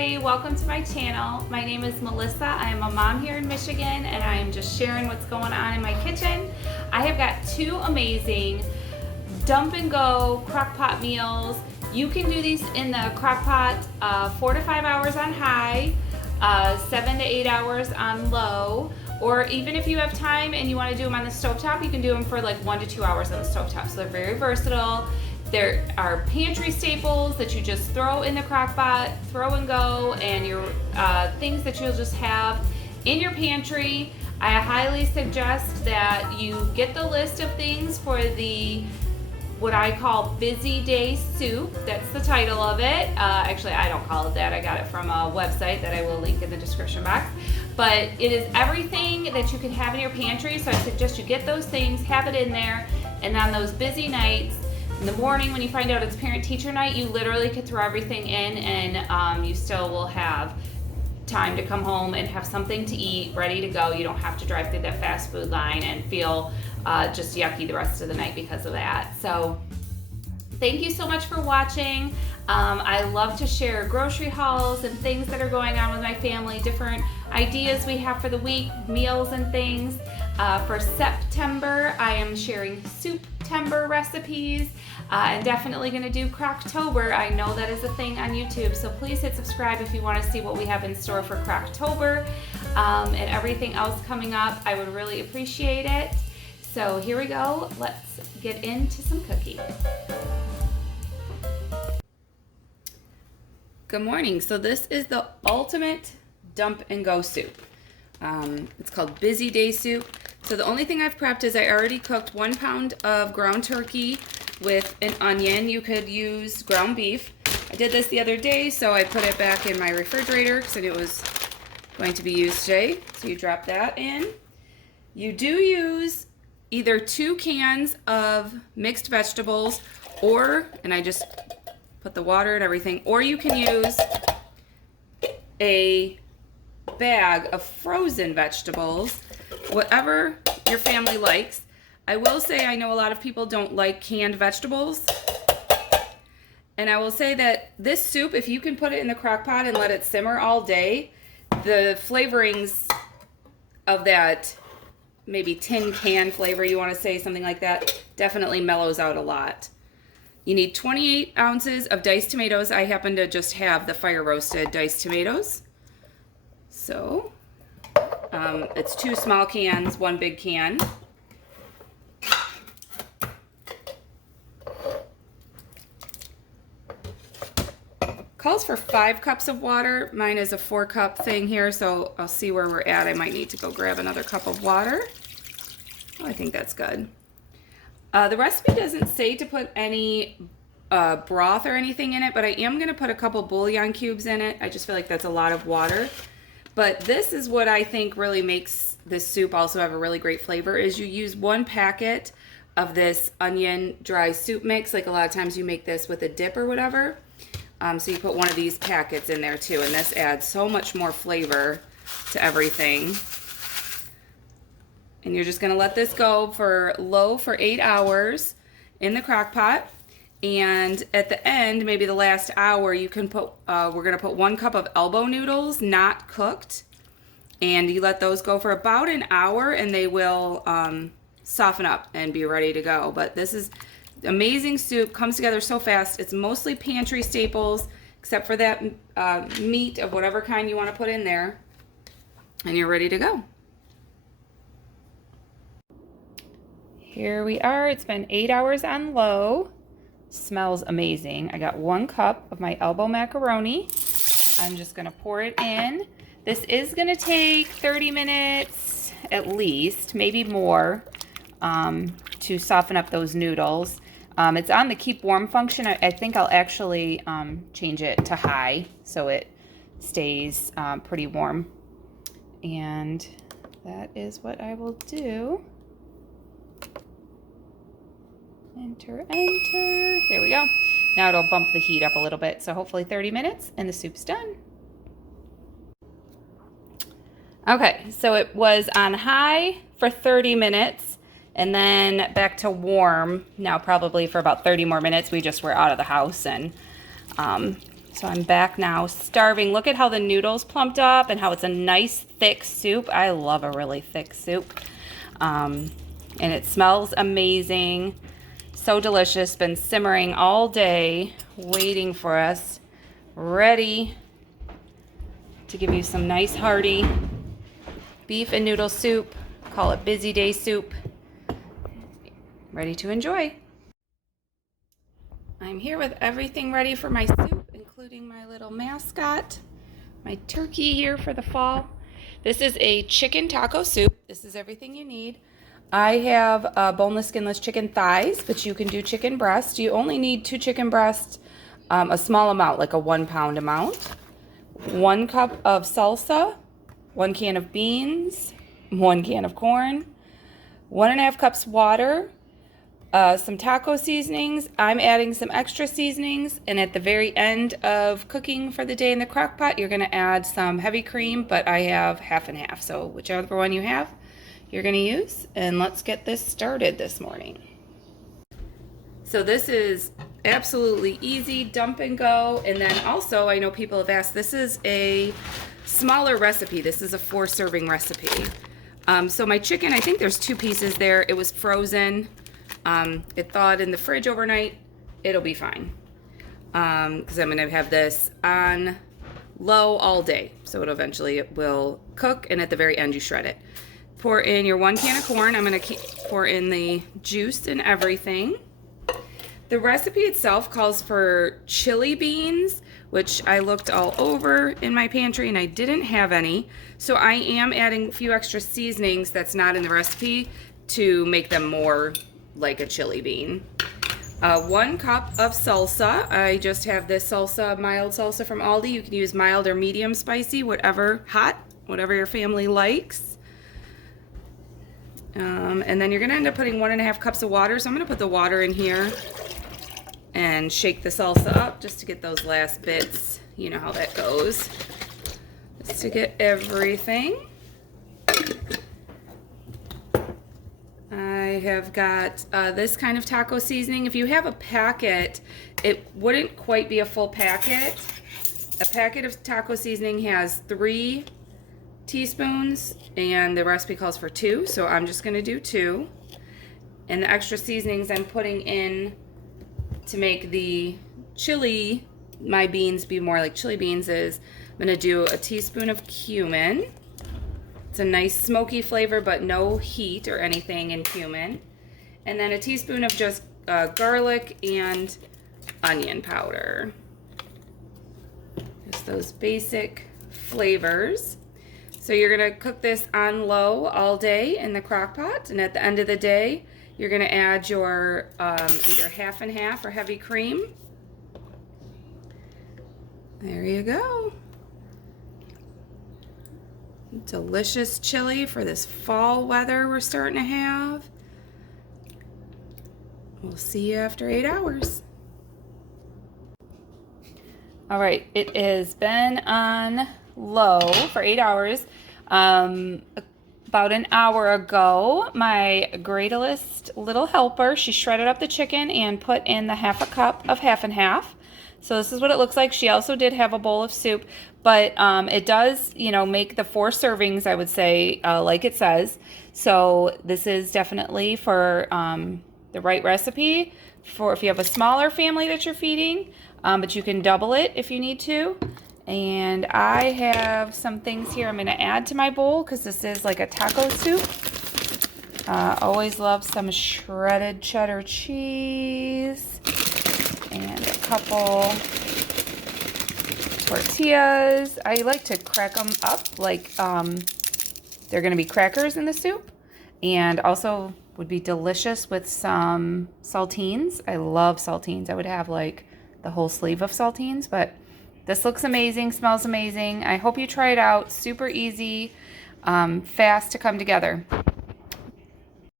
everybody, welcome to my channel. My name is Melissa. I am a mom here in Michigan and I am just sharing what's going on in my kitchen. I have got two amazing dump and go crock pot meals. You can do these in the crock pot 4 to 5 hours on high, 7 to 8 hours on low, or even if you have time and you want to do them on the stovetop, you can do them for like 1 to 2 hours on the stovetop. So they're very versatile. There are pantry staples that you just throw in the crock pot, throw and go, and your things that you'll just have in your pantry. I highly suggest that you get the list of things for the what I call busy day soup. That's the title of it. Actually, I don't call it that. I got it from a website that I will link in the description box. But it is everything that you can have in your pantry. So I suggest you get those things, have it in there, and on those busy nights, in the morning when you find out it's parent-teacher night, you literally could throw everything in and you still will have time to come home and have something to eat, ready to go. You don't have to drive through that fast food line and feel just yucky the rest of the night because of that. So thank you so much for watching. I love to share grocery hauls and things that are going on with my family, different ideas we have for the week, meals and things. For September, I am sharing Soup-tember recipes and definitely going to do Crocktober. I know that is a thing on YouTube, so please hit subscribe if you want to see what we have in store for Crocktober and everything else coming up. I would really appreciate it. So here we go. Let's get into some cooking. Good morning. So this is the ultimate dump and go soup. It's called Busy Day Soup. So the only thing I've prepped is I already cooked 1 pound of ground turkey with an onion. You could use ground beef. I did this the other day, so I put it back in my refrigerator because I knew it was going to be used today. So you drop that in. You do use either 2 cans of mixed vegetables or, and I just put the water and everything, or you can use a bag of frozen vegetables, whatever your family likes. I will say I know a lot of people don't like canned vegetables, and I will say that this soup, if you can put it in the crock pot and let it simmer all day, the flavorings of that maybe tin can flavor, you want to say, something like that, definitely mellows out a lot. You need 28 ounces of diced tomatoes. I happen to just have the fire roasted diced tomatoes. So it's 2 small cans, 1 big can. Calls for 5 cups of water. Mine is a 4-cup thing here, so I'll see where we're at. I might need to go grab another cup of water. Oh, I think that's good. The recipe doesn't say to put any broth or anything in it, but I am going to put a couple bouillon cubes in it. I just feel like that's a lot of water. But this is what I think really makes this soup also have a really great flavor, is you use 1 packet of this onion dry soup mix. Like a lot of times you make this with a dip or whatever. So you put 1 of these packets in there too, and this adds so much more flavor to everything. And you're just going to let this go for low for 8 hours in the crock pot. And at the end, maybe the last hour, you can put, we're going to put 1 cup of elbow noodles, not cooked. And you let those go for about an hour and they will soften up and be ready to go. But this is amazing soup, comes together so fast. It's mostly pantry staples, except for that meat of whatever kind you want to put in there. And you're ready to go. Here we are. It's been 8 hours on low. Smells amazing. I got 1 cup of my elbow macaroni. I'm just going to pour it in. This is going to take 30 minutes at least, maybe more, to soften up those noodles. It's on the keep warm function. I think I'll actually change it to high so it stays pretty warm. And that is what I will do. Enter, enter. There we go. Now it'll bump the heat up a little bit. So hopefully 30 minutes and the soup's done. Okay, so it was on high for 30 minutes and then back to warm now probably for about 30 more minutes. We just were out of the house and So I'm back now, starving. Look at how the noodles plumped up and how it's a nice thick soup. I love a really thick soup. And it smells amazing. So delicious. Been simmering all day, waiting for us. Ready to give you some nice hearty beef and noodle soup. Call it busy day soup. Ready to enjoy. I'm here with everything ready for my soup, including my little mascot, my turkey here for the fall. This is a chicken taco soup. This is everything you need. I have boneless, skinless chicken thighs, but you can do chicken breast. You only need 2 chicken breasts, a small amount, like a 1 pound amount. 1 cup of salsa, 1 can of beans, 1 can of corn, 1.5 cups water, some taco seasonings. I'm adding some extra seasonings, and at the very end of cooking for the day in the crock pot, you're going to add some heavy cream, but I have half and half, so whichever one you have, you're going to use. And let's get this started this morning. So this is absolutely easy, dump and go. And then also, I know people have asked, this is a smaller recipe. This is a 4-serving recipe. So my chicken, I think there's 2 pieces there. It was frozen. It thawed in the fridge overnight. It'll be fine. Because I'm going to have this on low all day. So it will cook, and at the very end you shred it. Pour in your 1 can of corn. I'm going to pour in the juice and everything. The recipe itself calls for chili beans, which I looked all over in my pantry and I didn't have any. So I am adding a few extra seasonings that's not in the recipe to make them more like a chili bean. 1 cup of salsa. I just have this salsa, mild salsa from Aldi. You can use mild or medium spicy, whatever your family likes. And then you're going to end up putting 1.5 cups of water. So I'm going to put the water in here and shake the salsa up just to get those last bits. You know how that goes. Just to get everything. I have got this kind of taco seasoning. If you have a packet, it wouldn't quite be a full packet. A packet of taco seasoning has 3 teaspoons, and the recipe calls for 2, so I'm just going to do 2. And the extra seasonings I'm putting in to make the chili, my beans be more like chili beans, is I'm going to do a teaspoon of cumin. It's a nice smoky flavor, but no heat or anything in cumin. And then a teaspoon of just garlic and onion powder. Just those basic flavors. So you're going to cook this on low all day in the crock pot, and at the end of the day, you're going to add your either half and half or heavy cream. There you go. Delicious chili for this fall weather we're starting to have. We'll see you after 8 hours. All right, it has been on low for 8 hours. About an hour ago, my greatest little helper, she shredded up the chicken and put in the 1/2 cup of half and half. So this is what it looks like. She also did have a bowl of soup, but it does, make the 4 servings, I would say, like it says. So this is definitely for the right recipe for if you have a smaller family that you're feeding, but you can double it if you need to. And I have some things here I'm going to add to my bowl because this is like a taco soup. Always love some shredded cheddar cheese and a couple tortillas. I like to crack them up like they're going to be crackers in the soup, and also would be delicious with some saltines. I love saltines. I would have like the whole sleeve of saltines, but this looks amazing, smells amazing. I hope you try it out. Super easy, fast to come together.